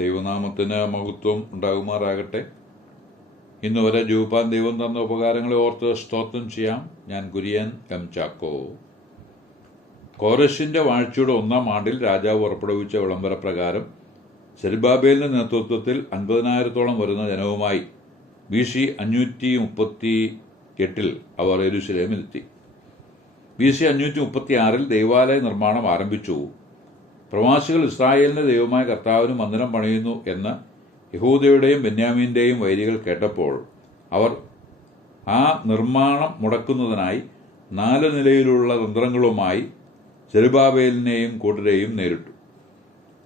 ദൈവനാമത്തിന് മഹത്വം ഉണ്ടാകുമാറാകട്ടെ. ഇന്ന് വരെ ജൂപ്പാൻ ദൈവം തന്ന ഉപകാരങ്ങളെ ഓർത്ത് സ്തോത്രം ചെയ്യാം. ഞാൻ കുര്യൻ എം ചാക്കോ. കോരശിന്റെ വാഴ്ചയുടെ 1-ാം ആണ്ടിൽ രാജാവ് പുറപ്പെടുവിച്ച വിളംബര പ്രകാരം സെരുബ്ബാബേലിന്റെ നേതൃത്വത്തിൽ 50,000-ഓളം വരുന്ന ജനവുമായി BC 538 അവർ യെരൂശലേമിലെത്തി. BC 536 ദൈവാലയ നിർമ്മാണം ആരംഭിച്ചു. പ്രവാസികൾ ഇസ്രായേലിന്റെ ദൈവമായ കർത്താവിന് മന്ദിരം പണിയുന്നു എന്ന് യഹൂദയുടെയും ബെന്യാമീന്റെയും വൈരികൾ കേട്ടപ്പോൾ അവർ ആ നിർമ്മാണം മുടക്കുന്നതിനായി 4 നിലയിലുള്ള തന്ത്രങ്ങളുമായി സെരുബ്ബാബേലിനെയും കൂട്ടരെയും നേരിട്ടു.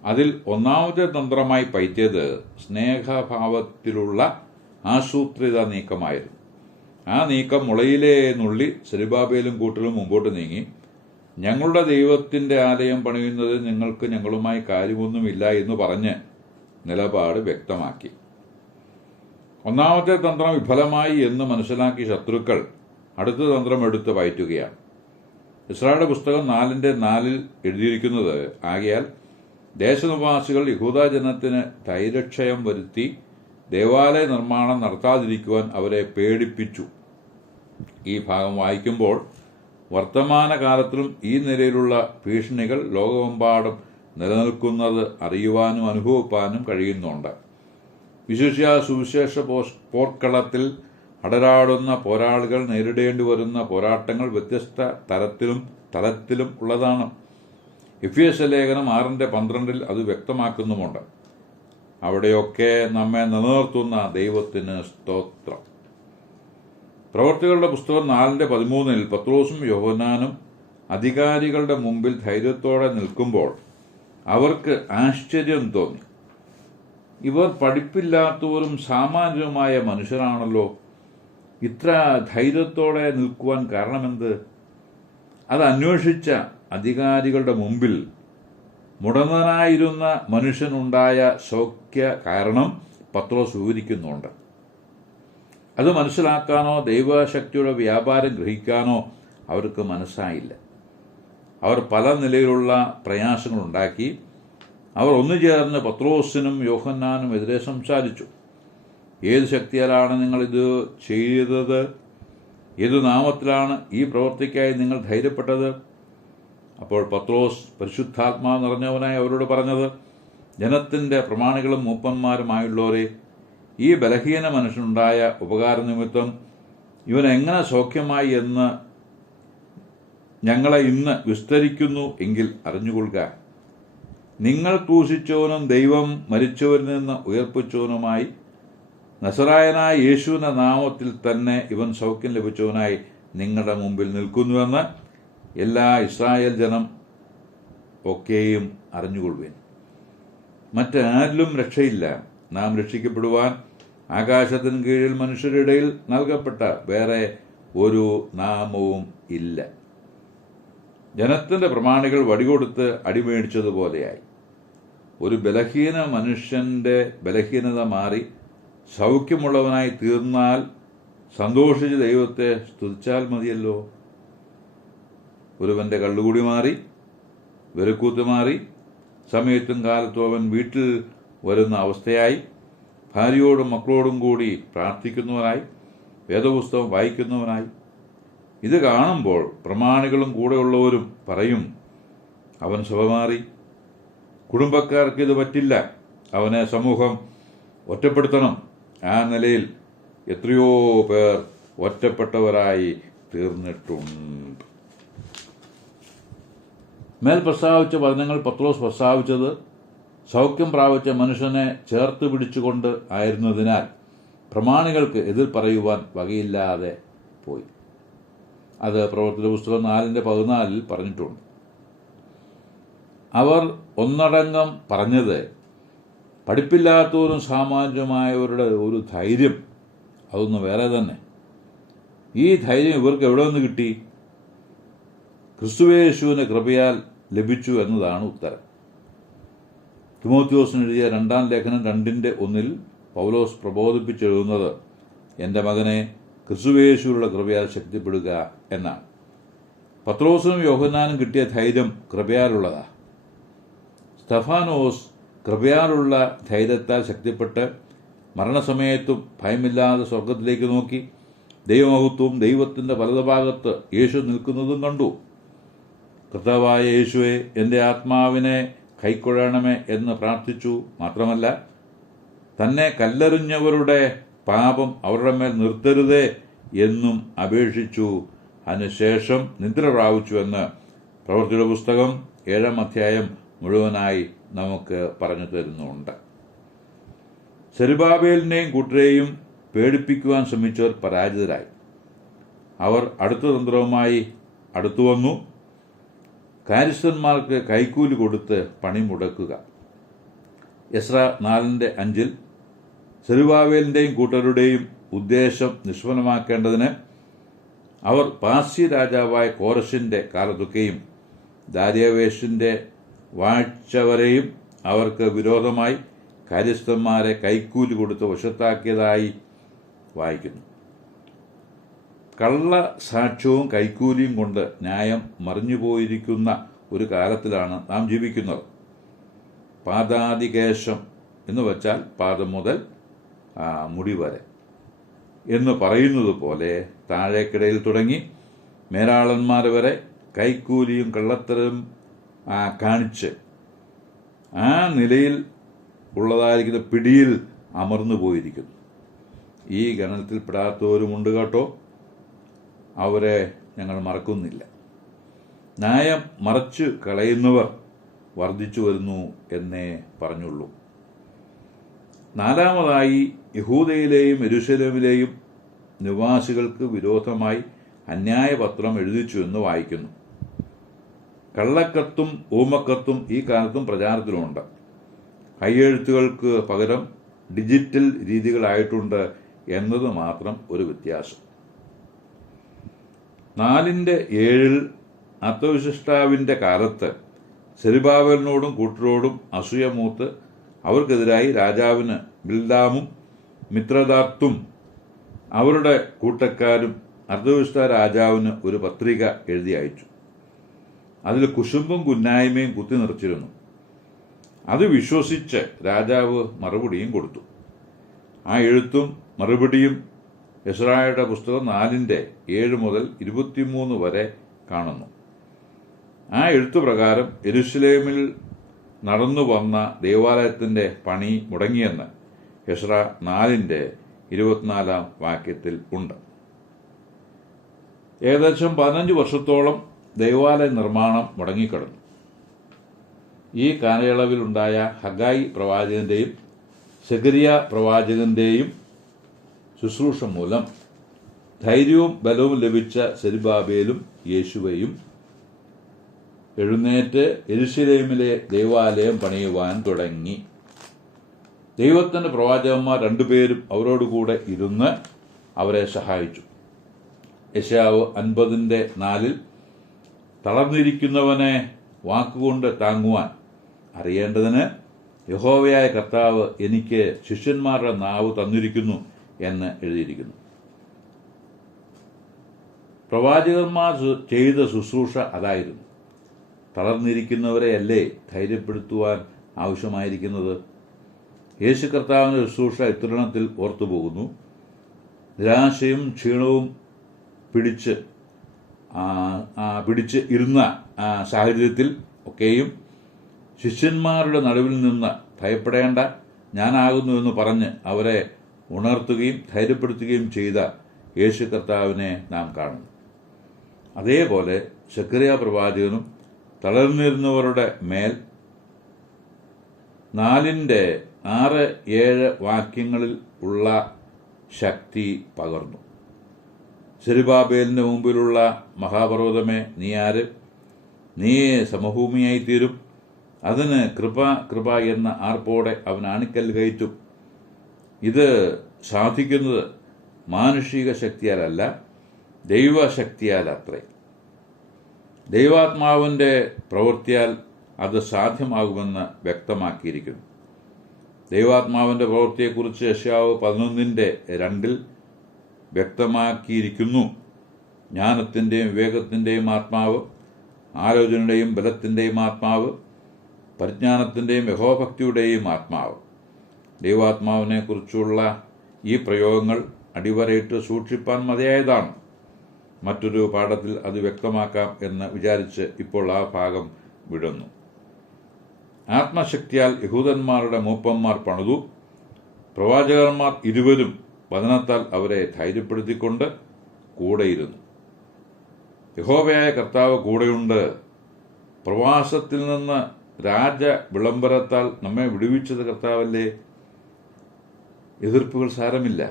അതിൽ ഒന്നാമത്തെ തന്ത്രമായി പയറ്റിയത് സ്നേഹഭാവത്തിലുള്ള ആസൂത്രിത നീക്കമായിരുന്നു. ആ നീക്കം മുളയിലെ നുള്ളി സെരുബ്ബാബേലും കൂട്ടരും മുമ്പോട്ട് നീങ്ങി, ഞങ്ങളുടെ ദൈവത്തിന്റെ ആലയം പണിയുന്നതിൽ നിങ്ങൾക്ക് ഞങ്ങളുമായി കാര്യമൊന്നുമില്ല എന്ന് പറഞ്ഞ് നിലപാട് വ്യക്തമാക്കി. ഒന്നാമത്തെ തന്ത്രം വിഫലമായി എന്ന് മനസ്സിലാക്കി ശത്രുക്കൾ അടുത്ത തന്ത്രം എടുത്ത് പയറ്റുകയാണ്. ഇസ്രായേലിന്റെ പുസ്തകം 4:4 എഴുതിയിരിക്കുന്നത്, ആകയാൽ ദേശനിവാസികൾ യഹൂദാജനത്തിന് ധൈര്യക്ഷയം വരുത്തി ദേവാലയ നിർമ്മാണം നടത്താതിരിക്കുവാൻ അവരെ പേടിപ്പിച്ചു. ഈ ഭാഗം വായിക്കുമ്പോൾ വർത്തമാനകാലത്തിലും ഈ നിലയിലുള്ള ഭീഷണികൾ ലോകമെമ്പാടും നിലനിൽക്കുന്നത് അറിയുവാനും അനുഭവിപ്പാനും കഴിയുന്നുണ്ട്. വിശേഷ്യ സുവിശേഷ പോർക്കളത്തിൽ അടരാടുന്ന പോരാളികൾ നേരിടേണ്ടി വരുന്ന പോരാട്ടങ്ങൾ വ്യത്യസ്ത തലത്തിലും ഉള്ളതാണ്. എഫേസ്യ ലേഖനം 6:12 അത് വ്യക്തമാക്കുന്നുമുണ്ട്. അവിടെയൊക്കെ നമ്മെ നിലനിർത്തുന്ന ദൈവത്തിന് സ്തോത്രം. പ്രവർത്തികളുടെ പുസ്തകം 4:13 പത്രോസും യോഹന്നാനും അധികാരികളുടെ മുമ്പിൽ ധൈര്യത്തോടെ നിൽക്കുമ്പോൾ അവർക്ക് ആശ്ചര്യം തോന്നി. ഇവർ പഠിപ്പില്ലാത്തവരും സാമാന്യരുമായ മനുഷ്യരാണല്ലോ, ഇത്ര ധൈര്യത്തോടെ നിൽക്കുവാൻ കാരണമെന്ത്? അത് അന്വേഷിച്ച അധികാരികളുടെ മുമ്പിൽ മുടന്തനായിരുന്ന മനുഷ്യനുണ്ടായ സൗഖ്യ കാരണം പത്രോസ് വിവരിക്കുന്നുണ്ട്. അത് മനസ്സിലാക്കാനോ ദൈവശക്തിയുടെ വ്യാപാരം ഗ്രഹിക്കാനോ അവർക്ക് മനസ്സായില്ല. അവർ പല നിലയിലുള്ള പ്രയാസങ്ങളുണ്ടാക്കി. അവർ ഒന്നുചേർന്ന് പത്രോസിനും യോഹന്നാനും എതിരെ സംസാരിച്ചു. ഏത് ശക്തിയാലാണ് നിങ്ങളിത് ചെയ്തത്? ഏതു നാമത്തിലാണ് ഈ പ്രവൃത്തിക്കായി നിങ്ങൾ ധൈര്യപ്പെട്ടത്? അപ്പോൾ പത്രോസ് പരിശുദ്ധാത്മാവ് നിറഞ്ഞവനായി അവരോട് പറഞ്ഞത്, ജനത്തിന്റെ പ്രമാണികളും മൂപ്പന്മാരുമായുള്ളവരെ, ഈ ബലഹീന മനുഷ്യനുണ്ടായ ഉപകാര നിമിത്തം ഇവൻ എങ്ങനെ സൗഖ്യമായി എന്ന് ഞങ്ങളെ ഇന്ന് വിസ്തരിക്കുന്നു എങ്കിൽ അറിഞ്ഞുകൊള്ളുക. നിങ്ങൾ ക്രൂശിച്ചവനും ദൈവം മരിച്ചവരിൽ നിന്ന് ഉയർപ്പിച്ചവനുമായി നസറായനായ യേശുവിന്റെ നാമത്തിൽ തന്നെ ഇവൻ സൗഖ്യം ലഭിച്ചവനായി നിങ്ങളുടെ മുമ്പിൽ നിൽക്കുന്നുവെന്ന് എല്ലാ ഇസ്രായേൽ ജനം ഒക്കെയും അറിഞ്ഞുകൊള്ളുവിൻ. മറ്റാരിലും രക്ഷയില്ല. നാം രക്ഷിക്കപ്പെടുവാൻ ആകാശത്തിന് കീഴിൽ മനുഷ്യരുടെ ഇടയിൽ നൽകപ്പെട്ട വേറെ ഒരു നാമവും ഇല്ല. ജനത്തിന്റെ പ്രമാണികൾ വടികൊടുത്ത് അടിമേടിച്ചതുപോലെയായി. ഒരു ബലഹീന മനുഷ്യന്റെ ബലഹീനത മാറി സൗഖ്യമുള്ളവനായി തീർന്നാൽ സന്തോഷിച്ച് ദൈവത്തെ സ്തുതിച്ചാൽ മതിയല്ലോ. ഒരുവന്റെ കള്ളുകൂടി മാറി, വെറുക്കൂത്ത് മാറി, സമയത്തും കാലത്തും അവൻ വീട്ടിൽ വരുന്ന അവസ്ഥയായി, ഭാര്യയോടും മക്കളോടും കൂടി പ്രാർത്ഥിക്കുന്നവനായി, വേദപുസ്തകം വായിക്കുന്നവനായി. ഇത് കാണുമ്പോൾ പ്രമാണികളും കൂടെയുള്ളവരും പറയും, അവൻ സുഖമാറി. കുടുംബക്കാർക്ക് ഇത് പറ്റില്ല. അവനെ സമൂഹം ഒറ്റപ്പെടുത്തണം. ആ നിലയിൽ എത്രയോ പേർ ഒറ്റപ്പെട്ടവരായി തീർന്നിട്ടുണ്ട്. മേൽ പ്രസ്താവിച്ച വചനങ്ങൾ പത്രോസ് പ്രസ്താവിച്ചത് സൗഖ്യം പ്രാപിച്ച മനുഷ്യനെ ചേർത്ത് പിടിച്ചുകൊണ്ട് ആയിരുന്നതിനാൽ പ്രമാണികൾക്ക് എതിർ പറയുവാൻ വകയില്ലാതെ പോയി. അത് പ്രവർത്തിയുടെ പുസ്തകം 4:14 പറഞ്ഞിട്ടുണ്ട്. അവർ ഒന്നടങ്കം പറഞ്ഞത് പഠിപ്പില്ലാത്തവരും സാമാന്യമായവരുടെ ഒരു ധൈര്യം, അതൊന്ന് വേറെ തന്നെ. ഈ ധൈര്യം ഇവർക്ക് എവിടെ നിന്ന് കിട്ടി? ക്രിസ്തുയേശുവിന്റെ കൃപയാൽ ലഭിച്ചു എന്നതാണ് ഉത്തരം. തിമോത്തിയോസിന് എഴുതിയ 2-ാം ലേഖനം 2:1 പൗലോസ് പ്രബോധിപ്പിച്ചെഴുതുന്നത്, എൻ്റെ മകനെ, ക്രിസ്തുയേശുവിലുള്ള കൃപയാൽ ശക്തിപ്പെടുക എന്നാണ്. പത്രോസിനും യോഹന്നാനും കിട്ടിയ ധൈര്യം കൃപയാലുള്ളതാ. സ്തെഫാനോസ് കൃപയാലുള്ള ധൈര്യത്താൽ ശക്തിപ്പെട്ട് മരണസമയത്തും ഭയമില്ലാതെ സ്വർഗത്തിലേക്ക് നോക്കി ദൈവമഹത്വവും ദൈവത്തിൻ്റെ വലതുഭാഗത്ത് യേശു നിൽക്കുന്നതും കണ്ടു. കർത്താവായ യേശുവെ, എൻ്റെ ആത്മാവിനെ കൈക്കൊള്ളണമേ എന്ന് പ്രാർത്ഥിച്ചു. മാത്രമല്ല, തന്നെ കല്ലെറിഞ്ഞവരുടെ പാപം അവരുടെ മേൽ നിർത്തരുതേ എന്നും അപേക്ഷിച്ചു. അതിനുശേഷം നിദ്ര പ്രാപിച്ചുവെന്ന് പ്രവൃത്തിയുടെ പുസ്തകം 7-ാം അധ്യായം മുഴുവനായി നമുക്ക് പറഞ്ഞു തരുന്നുണ്ട്. സെരുബ്ബാബേലിനെയും കൂട്ടരെയും പേടിപ്പിക്കുവാൻ ശ്രമിച്ചവർ പരാജിതരായി. അവർ അടുത്ത തന്ത്രവുമായി അടുത്തു വന്നു. കാര്യസ്ഥന്മാർക്ക് കൈക്കൂലി കൊടുത്ത് പണി മുടക്കുക. എസ്രാ 4:5 സെരുബ്ബാബേലിൻ്റെയും കൂട്ടരുടെയും ഉദ്ദേശം നിഷ്ഫലമാക്കേണ്ടതിന് അവർ പാർസി രാജാവായ കോരശിൻ്റെ കാലത്തൊക്കെയും ദാര്യാവേശിൻ്റെ വാഴ്ച വരെയും അവർക്ക് വിരോധമായി കാര്യസ്ഥന്മാരെ കൈക്കൂലി കൊടുത്ത് വശത്താക്കിയതായി വായിക്കുന്നു. കള്ള സാക്ഷ്യവും കൈക്കൂലിയും കൊണ്ട് ന്യായം മറിഞ്ഞുപോയിരിക്കുന്ന ഒരു കാലത്തിലാണ് നാം ജീവിക്കുന്നത്. പാദാദികേശം എന്ന് വച്ചാൽ പാദം മുതൽ മുടി വരെ എന്ന് പറയുന്നത് പോലെ താഴേക്കിടയിൽ തുടങ്ങി മേലാളന്മാർ വരെ കൈക്കൂലിയും കള്ളത്തരവും കാണിച്ച് ആ നിലയിൽ ഉള്ളതായിരിക്കുന്ന പിടിയിൽ അമർന്നു പോയിരിക്കുന്നു. ഈ ഗണത്തിൽപ്പെടാത്തവരുമുണ്ട് കേട്ടോ. അവരെ ഞങ്ങൾ മറക്കുന്നില്ല. ന്യായം മറച്ചു കളയുന്നവർ വർദ്ധിച്ചു വരുന്നു എന്നേ പറഞ്ഞുള്ളൂ. 4-മതായി യഹൂദയിലെയും യെരൂശലേമിലെയും നിവാസികൾക്ക് വിരോധമായി അന്യായപത്രം എഴുതിച്ചു എന്ന് വായിക്കുന്നു. കള്ളക്കത്തും ഊമക്കത്തും ഈ കാലത്തും പ്രചാരത്തിലുണ്ട്. കൈയെഴുത്തുകൾക്ക് പകരം ഡിജിറ്റൽ രീതികളായിട്ടുണ്ട് എന്നത് മാത്രം ഒരു വ്യത്യാസം. 4:7 അർത്ഥവിശിഷ്ടാവിൻ്റെ കാലത്ത് സെരുബ്ബാബേലിനോടും കൂട്ടരോടും അസൂയ മൂത്ത് അവർക്കെതിരായി രാജാവിന് ബിൽദാമും മിത്രദാത്തും അവരുടെ കൂട്ടക്കാരും അർത്ഥവിശിഷ്ട രാജാവിന് ഒരു പത്രിക എഴുതി അയച്ചു. അതിൽ കുശുമ്പും കുന്നായ്മയും കുത്തി നിറച്ചിരുന്നു. അത് വിശ്വസിച്ച് രാജാവ് മറുപടിയും കൊടുത്തു. ആ എഴുത്തും മറുപടിയും എസ്രായുടെ പുസ്തകം 4:7 മുതൽ 23 വരെ കാണുന്നു. ആ എഴുത്തുപ്രകാരം യെരൂശലേമിൽ നടന്നു വന്ന ദേവാലയത്തിൻ്റെ പണി മുടങ്ങിയെന്ന് എസ്രാ 4:24 വാക്യത്തിൽ ഉണ്ട്. ഏകദേശം 15 വർഷത്തോളം ദേവാലയ നിർമ്മാണം മുടങ്ങിക്കിടന്നു. ഈ കാലയളവിലുണ്ടായ ഹഗായി പ്രവാചകന്റെയും സെഖരിയ പ്രവാചകന്റെയും ശുശ്രൂഷ മൂലം ധൈര്യവും ബലവും ലഭിച്ച സെരുബ്ബാബേലും യേശുവയും എഴുന്നേറ്റ് യെരൂശലേമിലെ ദേവാലയം പണിയുവാൻ തുടങ്ങി. ദൈവത്തിൻ്റെ പ്രവാചകന്മാർ 2 പേരും അവരോടുകൂടെ ഇരുന്ന് അവരെ സഹായിച്ചു. യെശയ്യാവ് 50:4 തളർന്നിരിക്കുന്നവനെ വാക്കുകൊണ്ട് താങ്ങുവാൻ അറിയേണ്ടതിന് യഹോവയായ കർത്താവ് എനിക്ക് ശിഷ്യന്മാരുടെ നാവ് തന്നിരിക്കുന്നു എന്ന് എഴുതിയിരിക്കുന്നു. പ്രവാചകന്മാർ ചെയ്ത ശുശ്രൂഷ അതായിരുന്നു. തളർന്നിരിക്കുന്നവരെയല്ലേ ധൈര്യപ്പെടുത്തുവാൻ ആവശ്യമായിരിക്കുന്നത്? യേശു കർത്താവിൻ്റെ ശുശ്രൂഷ ഇത്തരണത്തിൽ ഓർത്തുപോകുന്നു. നിരാശയും ക്ഷീണവും പിടിച്ച് ഇരുന്ന സാഹചര്യത്തിൽ ഒക്കെയും ശിഷ്യന്മാരുടെ നടുവിൽ നിന്ന് ഭയപ്പെടേണ്ട, ഞാനാകുന്നുവെന്ന് പറഞ്ഞ് അവരെ ഉണർത്തുകയും ധൈര്യപ്പെടുത്തുകയും ചെയ്ത യേശു കർത്താവിനെ നാം കാണുന്നു. അതേപോലെ സെഖരിയ പ്രവാചകനും തളർന്നിരുന്നവരുടെ മേൽ 4:6-7 വാക്യങ്ങളിൽ ഉള്ള ശക്തി പകർന്നു. സെരുബ്ബാബേലിന് മുമ്പിലുള്ള മഹാപർവ്വതമേ, നീ ആര്? നീ സമഭൂമിയായിത്തീരും. അതിന് കൃപ കൃപ എന്ന ആർപ്പോടെ അവൻ ആണിക്കൽ കയറ്റും. ഇത് സാധിക്കുന്നത് മാനുഷിക ശക്തിയാലല്ല, ദൈവശക്തിയാലത്രേ. ദൈവാത്മാവിൻ്റെ പ്രവൃത്തിയാൽ അത് സാധ്യമാകുമെന്ന് വ്യക്തമാക്കിയിരിക്കുന്നു. ദൈവാത്മാവിൻ്റെ പ്രവൃത്തിയെക്കുറിച്ച് യെശയ്യാവ് 11:2 വ്യക്തമാക്കിയിരിക്കുന്നു. ജ്ഞാനത്തിൻ്റെയും വിവേകത്തിൻ്റെയും ആത്മാവ്, ആലോചനയുടെയും ബലത്തിൻ്റെയും ആത്മാവ്, പരിജ്ഞാനത്തിൻ്റെയും യഹോഭക്തിയുടെയും ആത്മാവ്. ദൈവാത്മാവിനെക്കുറിച്ചുള്ള ഈ പ്രയോഗങ്ങൾ അടിവരയിട്ട് സൂക്ഷിപ്പാൻ മതിയായതാണ്. മറ്റൊരു പാഠത്തിൽ അത് വ്യക്തമാക്കാം എന്ന് വിചാരിച്ച് ഇപ്പോൾ ആ ഭാഗം വിടുന്നു. ആത്മശക്തിയാൽ യഹൂദന്മാരുടെ മൂപ്പന്മാർ പണിതു. പ്രവാചകന്മാർ 20 വചനത്താൽ അവരെ ധൈര്യപ്പെടുത്തിക്കൊണ്ട് കൂടെയിരുന്നു. യഹോവയായ കർത്താവ് കൂടെയുണ്ട്. പ്രവാസത്തിൽ നിന്ന് രാജ വിളംബരത്താൽ നമ്മെ വിടുവിച്ചത് കർത്താവല്ലേ. എതിർപ്പുകൾ സാരമില്ല.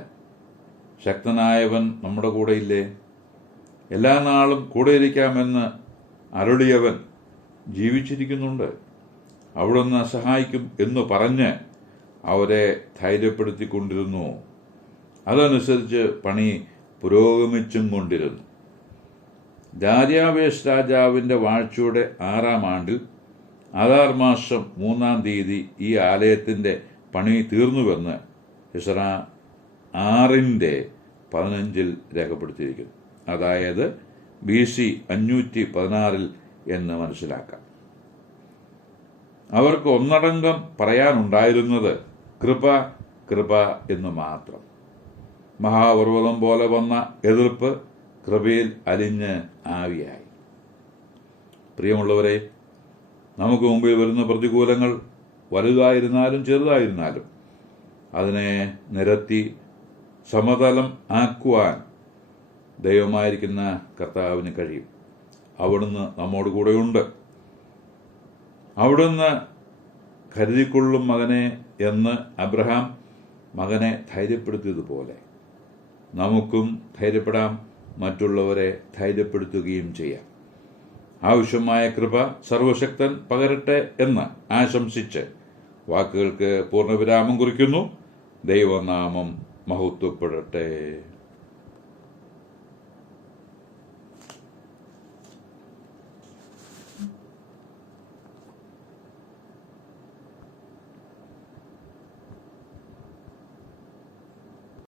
ശക്തനായവൻ നമ്മുടെ കൂടെയില്ലേ. എല്ലാ നാളും കൂടെയിരിക്കാമെന്ന് അരുളിയവൻ ജീവിച്ചിരിക്കുന്നുണ്ട്. അവിടുന്ന് സഹായിക്കും എന്ന് പറഞ്ഞ് അവരെ ധൈര്യപ്പെടുത്തിക്കൊണ്ടിരുന്നു. അതനുസരിച്ച് പണി പുരോഗമിച്ചും കൊണ്ടിരുന്നു. ദാര്യാവേശ് രാജാവിൻ്റെ വാഴ്ചയുടെ 6-ാം ആണ്ടിൽ ആദാർ മാസം 3-ാം തീയതി ഈ ആലയത്തിൻ്റെ പണി തീർന്നുവെന്ന് എസ്രാ 6:15 രേഖപ്പെടുത്തിയിരിക്കുന്നു. അതായത് BC 516 എന്ന് മനസ്സിലാക്കാം. അവർക്ക് ഒന്നടങ്കം പറയാനുണ്ടായിരുന്നത് കൃപ കൃപ എന്ന് മാത്രം. മഹാപർവ്വതം പോലെ വന്ന എതിർപ്പ് കൃപയിൽ അലിഞ്ഞ് ആവിയായി. പ്രിയമുള്ളവരെ, നമുക്ക് മുമ്പിൽ വരുന്ന പ്രതികൂലങ്ങൾ വലുതായിരുന്നാലും ചെറുതായിരുന്നാലും അതിനെ നിരത്തി സമതലം ആക്കുവാൻ ദൈവമായിരിക്കുന്ന കർത്താവിന് കഴിയും. അവിടുന്ന് നമ്മോട് കൂടെയുണ്ട്. അവിടുന്ന് കരുതിക്കൊള്ളും മകനെ എന്ന് അബ്രഹാം മകനെ ധൈര്യപ്പെടുത്തിയതുപോലെ നമുക്കും ധൈര്യപ്പെടാം, മറ്റുള്ളവരെ ധൈര്യപ്പെടുത്തുകയും ചെയ്യാം. ആവശ്യമായ കൃപ സർവശക്തൻ പകരട്ടെ എന്ന് ആശംസിച്ച് വാക്കുകൾക്ക് പൂർണ്ണവിരാമം കുറിക്കുന്നു. ദൈവനാമം മഹത്വപ്പെടട്ടെ.